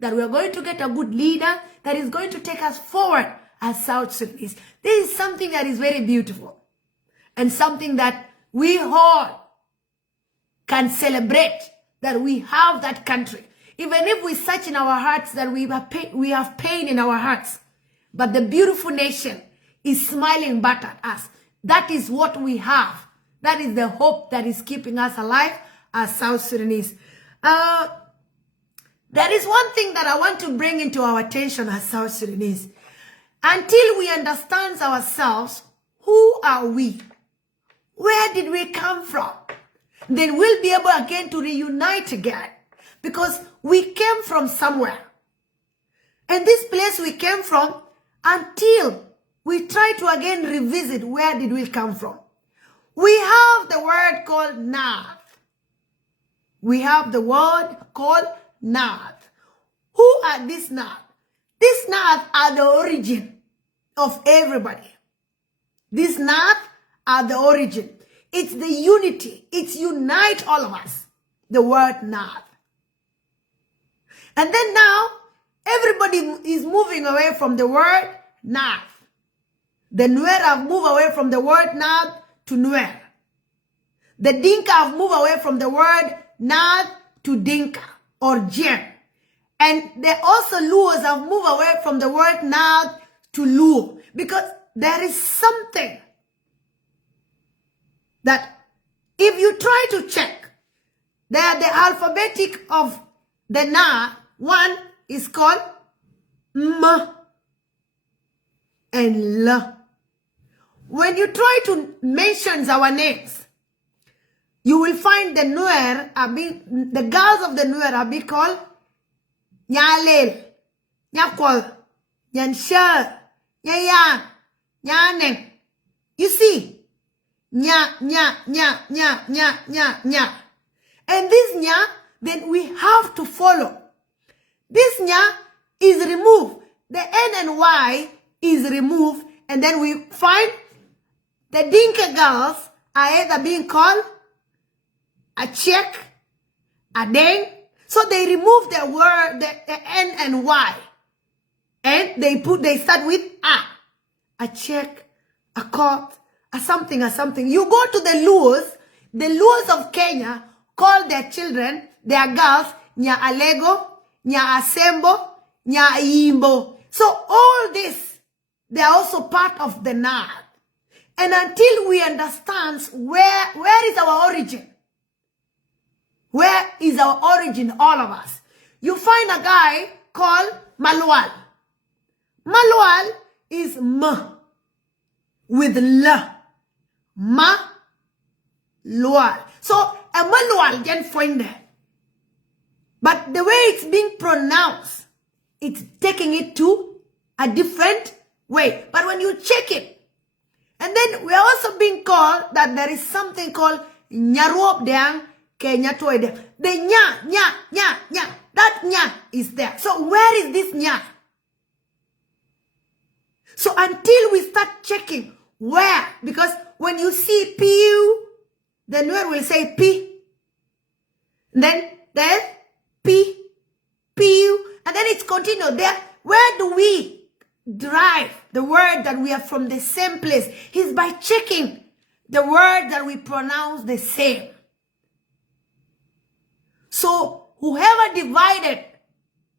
that we are going to get a good leader that is going to take us forward as South Sudanese. This is something that is very beautiful and something that we all can celebrate, that we have that country. Even if we search in our hearts that we have pain in our hearts, but the beautiful nation is smiling back at us. That is what we have. That is the hope that is keeping us alive as South Sudanese. There is one thing that I want to bring into our attention as South Sudanese. Until we understand ourselves, who are we? Where did we come from? Then we'll be able again to reunite again. Because we came from somewhere. And this place we came from, until we try to again revisit where did we come from. We have the word called North. We have the word called North. Who are these North? These North are the origin of everybody. These North are the origin. It's the unity. It's unite all of us. The word North. And then now, everybody is moving away from the word North. The Nuer have moved away from the word North to Nuer. The Dinka have moved away from the word North to Dinka or Jem. And they also Luos have moved away from the word North to Luo. Because there is something that if you try to check, the alphabetic of the Na, one is called M and L. When you try to mention our names, you will find the Nuer are being, the girls of the Nuer are being called Nyalel, Nyakwal, Nyanshar, Nyayang, Nyaneng. You see? Nya, nya, nya, nya, nya, nya, nya. And this nya, then we have to follow. This nya is removed. The N and Y is removed. And then we find the Dinka girls are either being called a Czech, a Deng. So they remove the word, the N and Y. And they start with a Czech, a Kot, a something, a something. You go to the Luos of Kenya call their children, their girls, Nya Alego, Nya Asembo, Nya Imbo. So all this, they are also part of the North. And until we understand where is our origin, where is our origin, all of us, you find a guy called Malwal. Malwal is M with L. Ma, Lual. So, a Malwal can find that. But the way it's being pronounced, it's taking it to a different way. But when you check it, and then we are also being called that there is something called Nyaruop Deang Kenya Toide. The nya, that nya is there. So where is this nya? So until we start checking where, because when you see P-U, the Nuer will say P. Then there's P, P-U, and then it's continued there. Where do we derive the word that we are from the same place? Is by checking the word that we pronounce the same. So whoever divided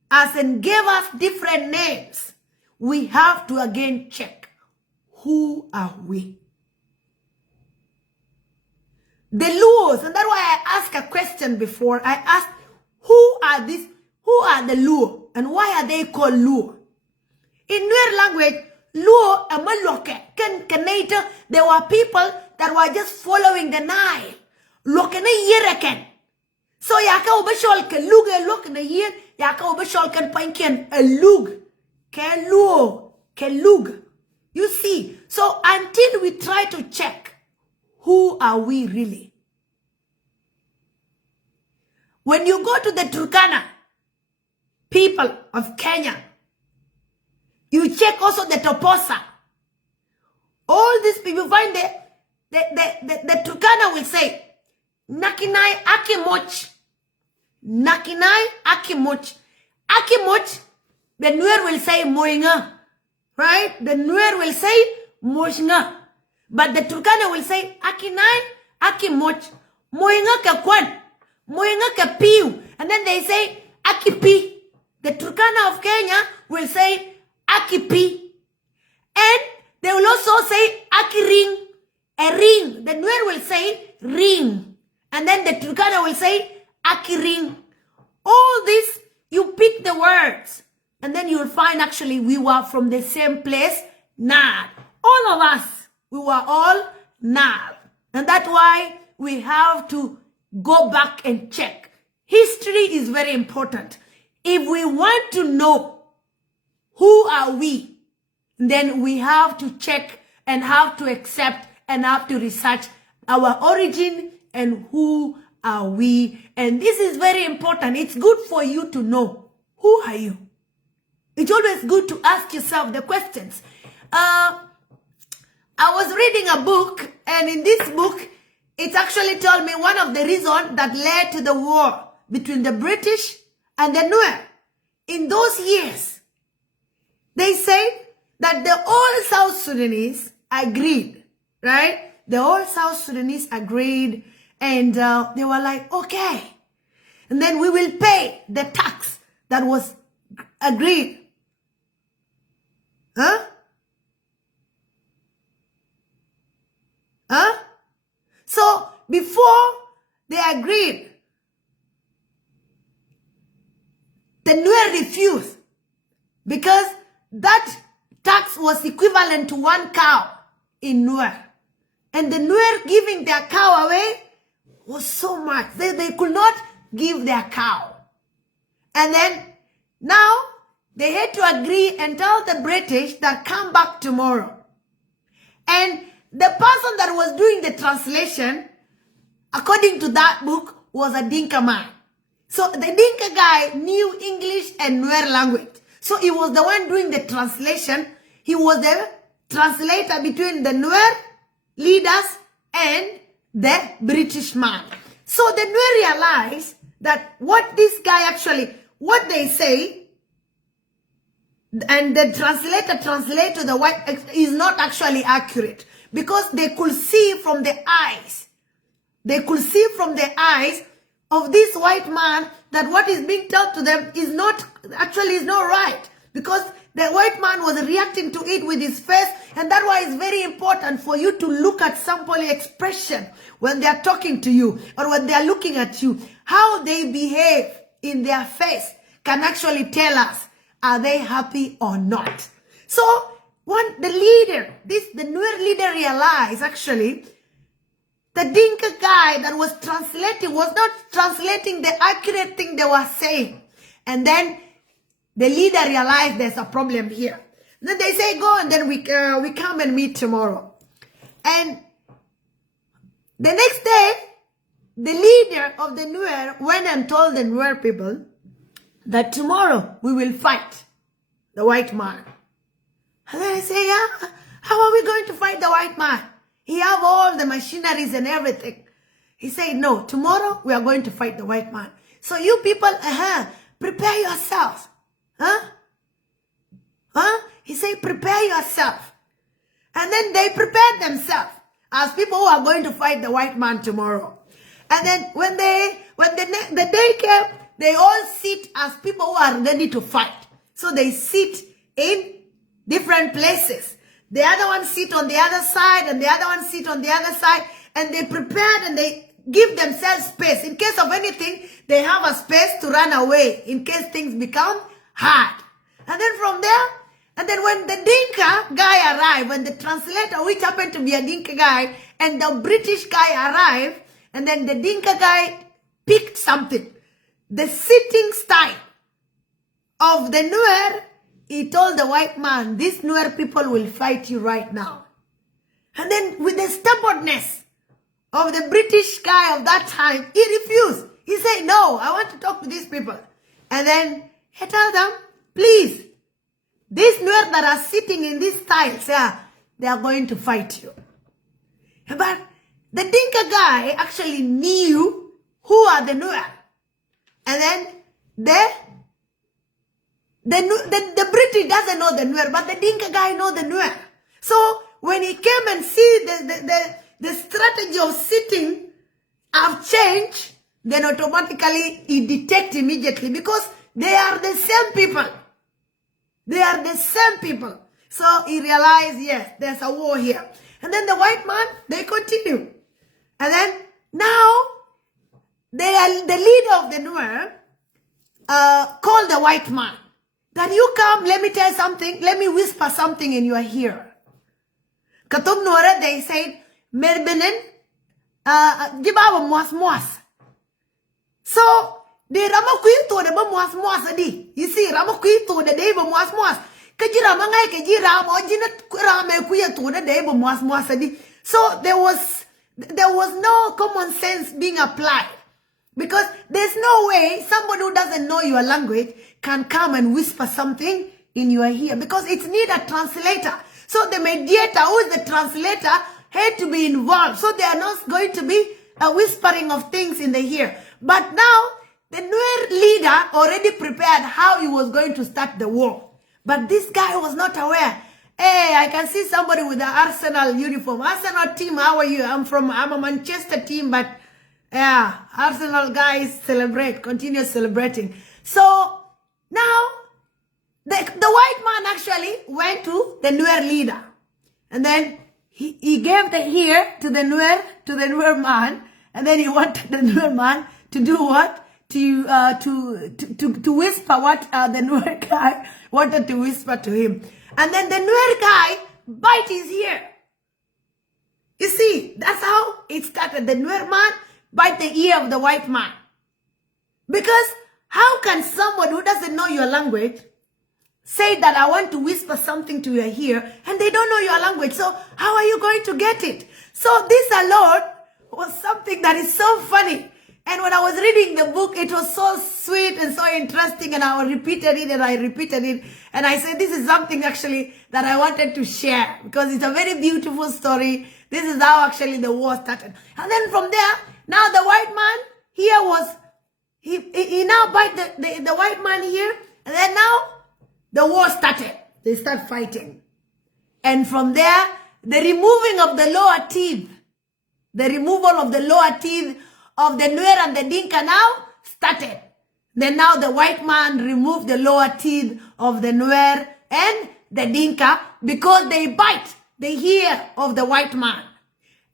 us and gave us different names, we have to again check, who are we? The Luos, and that's why I asked a question before. I asked, who are these? Who are the Luo? And why are they called Luo? In Nuer language, Luo and Maloke, there were people that were just following the Nile. Lokene Yereken. So yaka ubashol ke luge look na yin, yaka ubashol kan panken a lug. Ke luo, ke lug. You see, so until we try to check, who are we really? When you go to the Turkana people of Kenya, you check also the Toposa. All these people find the Turkana will say, Nakinai Akimoch. Nakinai Akimoch. Akimuch, the Nuer will say Moinga. Right? The Nuer will say Moinga. But the Turkana will say Akinai, Akimuch, Moinga ka kwan, Moinga ka piu. And then they say Akipi. The Turkana of Kenya will say Akipi. And they will also say Akiring, a ring. The Nuer will say ring. And then the Turkana will say Akiring. All this, you pick the words. And then you'll find actually we were from the same place, Nad. All of us, we were all Nad. And that's why we have to go back and check. History is very important. If we want to know who are we, then we have to check and have to accept and have to research our origin and who are we. And this is very important. It's good for you to know who are you. It's always good to ask yourself the questions. I was reading a book, and in this book, it actually told me one of the reasons that led to the war between the British and the Nuer. In those years, they said that the all South Sudanese agreed, right? The all South Sudanese agreed, and they were like, okay. And then we will pay the tax that was agreed. Huh? Huh? So, before they agreed, the Nuer refused because that tax was equivalent to 1 cow in Nuer. And the Nuer giving their cow away was so much. They could not give their cow. And then, now, they had to agree and tell the British that come back tomorrow. And the person that was doing the translation, according to that book, was a Dinka man. So the Dinka guy knew English and Nuer language. So he was the one doing the translation. He was the translator between the Nuer leaders and the British man. So the Nuer realized that what this guy actually, what they say, and the translator translate to the white is not actually accurate, because they could see from the eyes. They could see from the eyes of this white man that what is being told to them is not, actually is not right. Because the white man was reacting to it with his face, and that's why it's very important for you to look at somebody's expression when they are talking to you or when they are looking at you. How they behave in their face can actually tell us, are they happy or not? So, the leader, the Nuer leader realized actually, the Dinka guy that was translating was not translating the accurate thing they were saying. And then the leader realized there's a problem here. Then they say, go, and then we come and meet tomorrow. And the next day, the leader of the Nuer went and told the Nuer people that tomorrow we will fight the white man. And then I say, yeah, how are we going to fight the white man? He have all the machineries and everything. He said, no, tomorrow we are going to fight the white man. So you people, prepare yourselves. He said, prepare yourself. And then they prepared themselves as people who are going to fight the white man tomorrow. And then when the day came, they all sit as people who are ready to fight. So they sit in different places. The other one sit on the other side, and the other one sit on the other side, and they prepared and they give themselves space. In case of anything, they have a space to run away in case things become hard. And then from there, and then when the Dinka guy arrived, when the translator, which happened to be a Dinka guy, and the British guy arrived, and then the Dinka guy picked something. The sitting style of the Nuer, he told the white man, these Nuer people will fight you right now. And then with the stubbornness of the British guy of that time, he refused. He said, no, I want to talk to these people. And then he told them, please, these Nuer that are sitting in these tiles, they are going to fight you. But the Dinka guy actually knew who are the Nuer. And then The British doesn't know the Nuer, but the Dinka guy know the Nuer. So when he came and see the strategy of sitting have changed, then automatically he detect immediately because they are the same people. They are the same people. So he realized, yes, there's a war here. And then the white man, they continue. And then now, the leader of the Nuer called the white man. That you come, let me tell you something, let me whisper something in your ear. Katum Nuer, they said, Merbenen, Jibaba Mwas. So, the Ramakwito, the Mwas di. You see, Ramakwito, the day Mwas. Kajira Mangai, Kajira, Mojina Kurame Kuya to the day Mwas di. So, there was no common sense being applied. Because there's no way somebody who doesn't know your language can come and whisper something in your ear. Because it's need a translator. So the mediator, who is the translator, had to be involved. So they are not going to be a whispering of things in the ear. But now, the Nuer leader already prepared how he was going to start the war. But this guy was not aware. Hey, I can see somebody with the Arsenal uniform. Arsenal team, how are you? I'm a Manchester team, but yeah, Arsenal guys celebrate, continue celebrating. So now the white man actually went to the Nuer leader. And then he gave the ear to the Nuer man. And then he wanted the Nuer man to do what? To whisper what the Nuer guy wanted to whisper to him. And then the Nuer guy bite his ear. You see, that's how it started. The Nuer man bite the ear of the white man. Because how can someone who doesn't know your language say that I want to whisper something to your ear and they don't know your language? So how are you going to get it? So this alone was something that is so funny. And when I was reading the book, it was so sweet and so interesting, and I repeated it and I repeated it. And I said, this is something actually that I wanted to share because it's a very beautiful story. This is how actually the war started. And then from there, now the white man here was, he now bite the white man here. And then now the war started. They start fighting. And from there, the removing of the lower teeth, the removal of the lower teeth of the Nuer and the Dinka now started. Then now the white man removed the lower teeth of the Nuer and the Dinka because they bite the ear of the white man.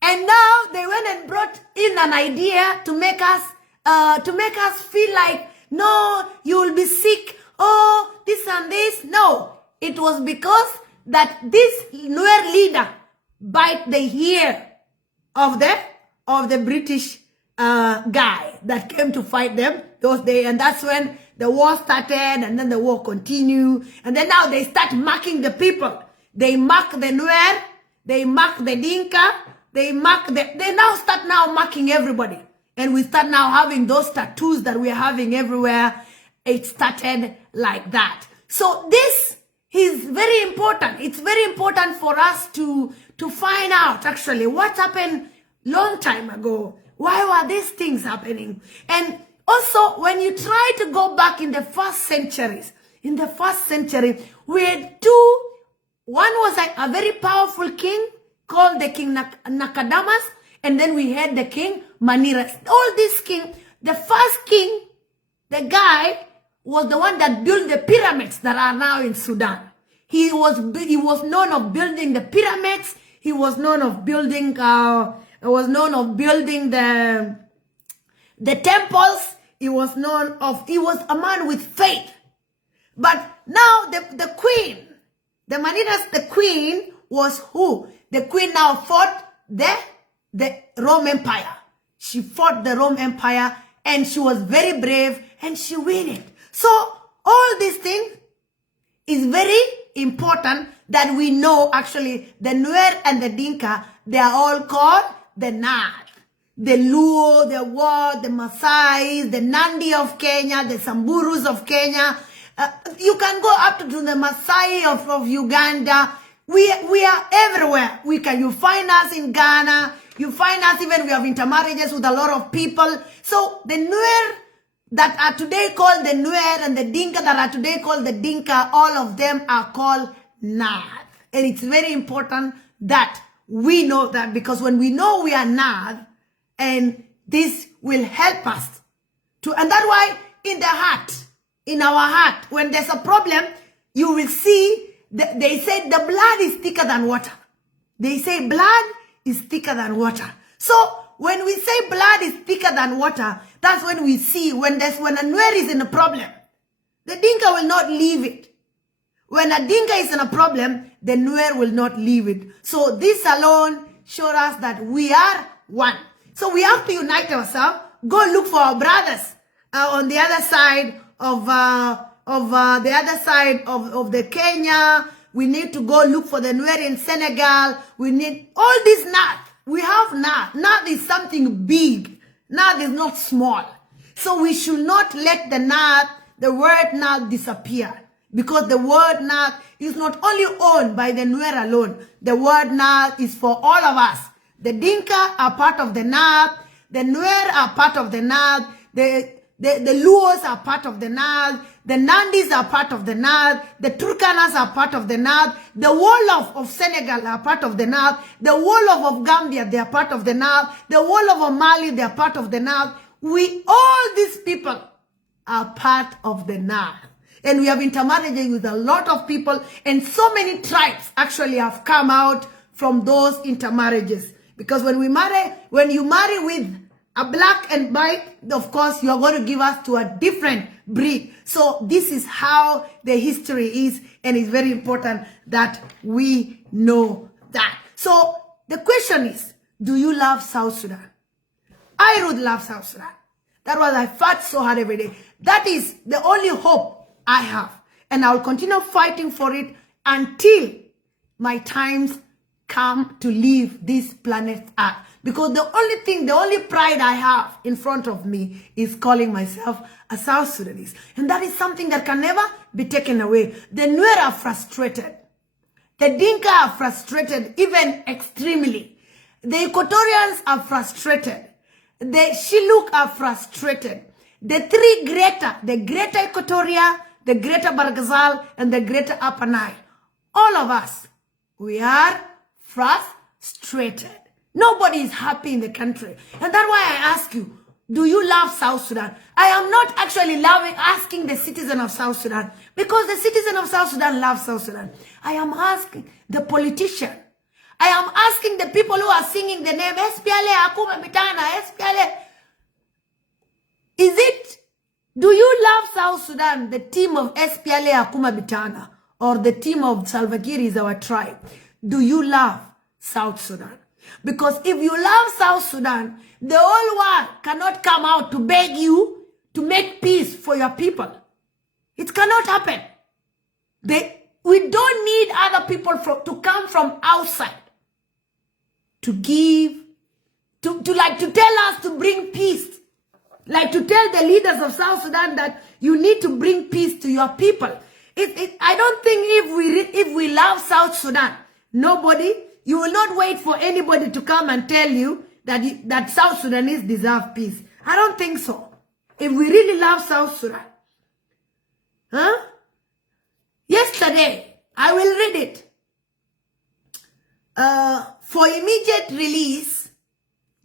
And now they went and brought in an idea to make us feel like, no, you will be sick. Oh, this and this. No, it was because that this Nuer leader bite the ear of the British guy that came to fight them those days. And that's when the war started, and then the war continued. And then now they start marking the people. They mark the Nuer, they mark the Dinka, they now start marking everybody. And we start now having those tattoos that we're having everywhere. It started like that. So this is very important. It's very important for us to find out actually what happened long time ago. Why were these things happening? And also, when you try to go back in the first centuries, we had two. One was a very powerful king called the King Nakadamas, and then we had the King Maniras. All these kings, the first king, the guy was the one that built the pyramids that are now in Sudan. He was known of building the pyramids. He was known of building the temples. He was a man with faith. But now the queen, the Maniras, the queen was who? The queen now fought the Rome Empire. She fought the Rome Empire, and she was very brave, and she won it. So all these things is very important that we know actually the Nuer and the Dinka, they are all called the Nad. The Luo, the Wa, the Maasai, the Nandi of Kenya, the Samburus of Kenya. You can go up to the Maasai of Uganda. We are everywhere. You find us in Ghana. You find us even, we have intermarriages with a lot of people. So the Nuer that are today called the Nuer and the Dinka that are today called the Dinka, all of them are called Nath. And it's very important that we know that, because when we know we are Nath, and this will help us to, and that's why in the heart, in our heart, when there's a problem, you will see, they say the blood is thicker than water. They say blood is thicker than water. So when we say blood is thicker than water, that's when we see when a Nuer is in a problem, the Dinka will not leave it. When a Dinka is in a problem, the Nuer will not leave it. So this alone shows us that we are one. So we have to unite ourselves, go look for our brothers on the other side of the Kenya. We need to go look for the Nuer in Senegal. We need all this Nath. We have Nath. Nath is something big. Nath is not small. So we should not let the word Nath disappear. Because the word Nath is not only owned by the Nuer alone. The word Nath is for all of us. The Dinka are part of the Nath. The Nuer are part of the Nath. The Luos are part of the Nath. The Nandis are part of the Nath. The Turkanas are part of the Nath. The Wolof of Senegal are part of the Nath. The Wolof of Gambia, they are part of the Nath. The Wolof of Mali, they are part of the Nath. All these people are part of the Nath. And we have intermarried with a lot of people, and so many tribes actually have come out from those intermarriages. Because when you marry with a black and white, of course, you are going to give us to a different breed. So this is how the history is, and it's very important that we know that. So the question is, do you love South Sudan? I would love South Sudan. That's why I fight so hard every day. That is the only hope I have. And I will continue fighting for it until my times come to leave this planet Earth. Because the only pride I have in front of me is calling myself a South Sudanese. And that is something that can never be taken away. The Nuer are frustrated. The Dinka are frustrated, even extremely. The Equatorians are frustrated. The Shilluk are frustrated. The three the Greater Equatoria, the Greater Barghazal, and the Greater Upper Nile, all of us, we are frustrated. Nobody is happy in the country. And that's why I ask you, do you love South Sudan? I am not actually asking the citizen of South Sudan, because the citizen of South Sudan loves South Sudan. I am asking the politician. I am asking the people who are singing the name SPLA, Akuma Bitana, SPLA. Do you love South Sudan, the team of SPLA, Akuma Bitana, or the team of Salva Kiir is our tribe? Do you love South Sudan? Because if you love South Sudan, the whole world cannot come out to beg you to make peace for your people. It cannot happen. We don't need other people to come from outside to tell us to bring peace. Like to tell the leaders of South Sudan that you need to bring peace to your people. I don't think if we love South Sudan, you will not wait for anybody to come and tell you that South Sudanese deserve peace. I don't think so. If we really love South Sudan. Yesterday, I will read it. For immediate release,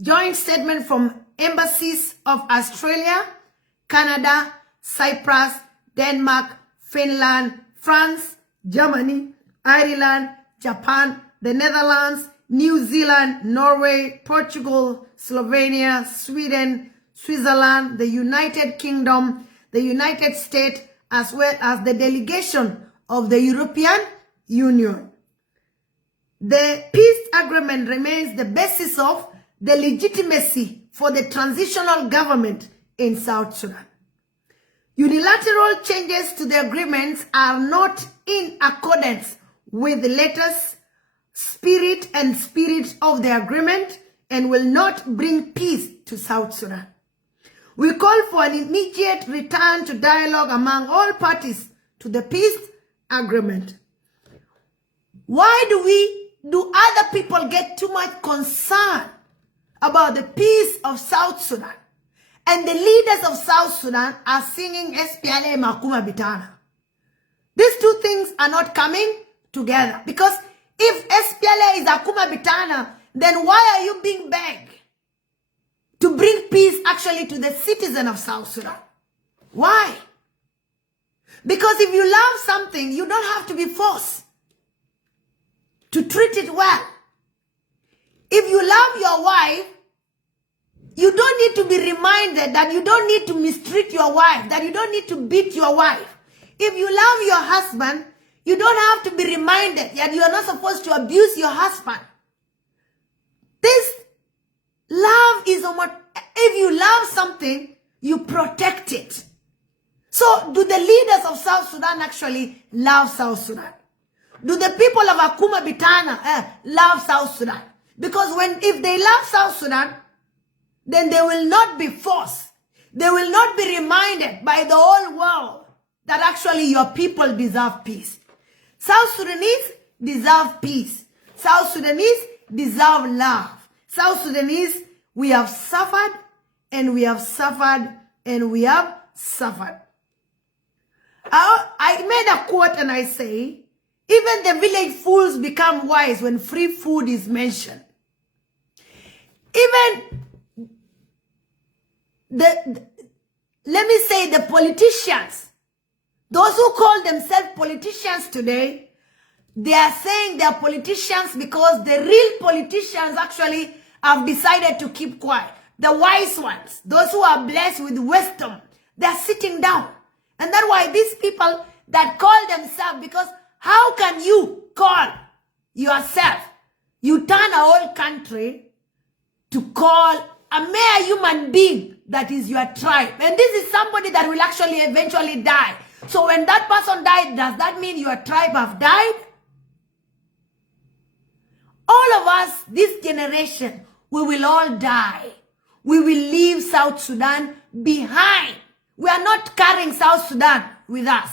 joint statement from embassies of Australia, Canada, Cyprus, Denmark, Finland, France, Germany, Ireland, Japan, the Netherlands, New Zealand, Norway, Portugal, Slovenia, Sweden, Switzerland, the United Kingdom, the United States, as well as the delegation of the European Union. The peace agreement remains the basis of the legitimacy for the transitional government in South Sudan. Unilateral changes to the agreements are not in accordance with the latest spirit of the agreement and will not bring peace to South Sudan. We call for an immediate return to dialogue among all parties to the peace agreement. Why do other people get too much concern about the peace of South Sudan? And the leaders of South Sudan are singing SPLA Makuma Bitana. These two things are not coming together. Because if SPLA is Akuma Bitana, then why are you being begged to bring peace actually to the citizen of South Sudan? Why? Because if you love something, you don't have to be forced to treat it well. If you love your wife, you don't need to be reminded that you don't need to mistreat your wife, that you don't need to beat your wife. If you love your husband, you don't have to be reminded that you are not supposed to abuse your husband. This love is, if you love something, you protect it. So do the leaders of South Sudan actually love South Sudan? Do the people of Akuma Bitana love South Sudan? Because if they love South Sudan, then they will not be forced. They will not be reminded by the whole world that actually your people deserve peace. South Sudanese deserve peace. South Sudanese deserve love. South Sudanese, we have suffered and we have suffered and we have suffered. I made a quote and I say, even the village fools become wise when free food is mentioned. Even let me say the politicians, those who call themselves politicians today, they are saying they are politicians because the real politicians actually have decided to keep quiet. The wise ones, those who are blessed with wisdom, they are sitting down. And that's why these people that call themselves, because how can you call yourself, you turn a whole country to call a mere human being that is your tribe. And this is somebody that will actually eventually die. So when that person died, does that mean your tribe have died? All of us, this generation, we will all die. We will leave South Sudan behind. We are not carrying South Sudan with us.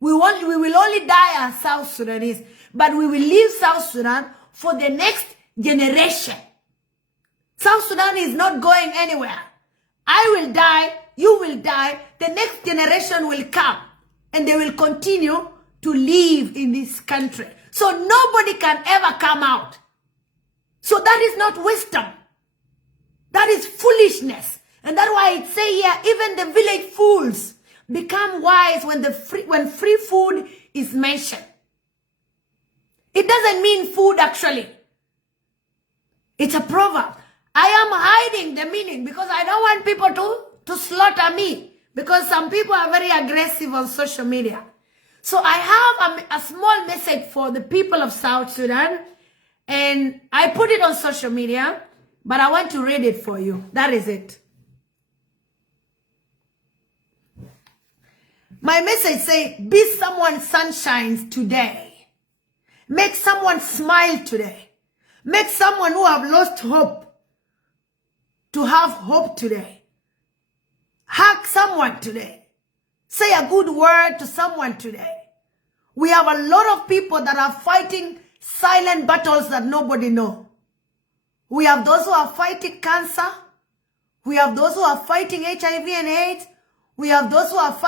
We will only die as South Sudanese. But we will leave South Sudan for the next generation. South Sudan is not going anywhere. I will die, you will die, the next generation will come. And they will continue to live in this country. So nobody can ever come out. So that is not wisdom. That is foolishness. And that's why it say here, even the village fools become wise when free food is mentioned. It doesn't mean food actually. It's a proverb. I am hiding the meaning because I don't want people to slaughter me. Because some people are very aggressive on social media. So I have a small message for the people of South Sudan. And I put it on social media. But I want to read it for you. That is it. My message says, be someone's sunshine today. Make someone smile today. Make someone who have lost hope to have hope today. Hug someone today. Say a good word to someone today. We have a lot of people that are fighting silent battles that nobody knows. We have those who are fighting cancer. We have those who are fighting HIV and AIDS. We have those who are fighting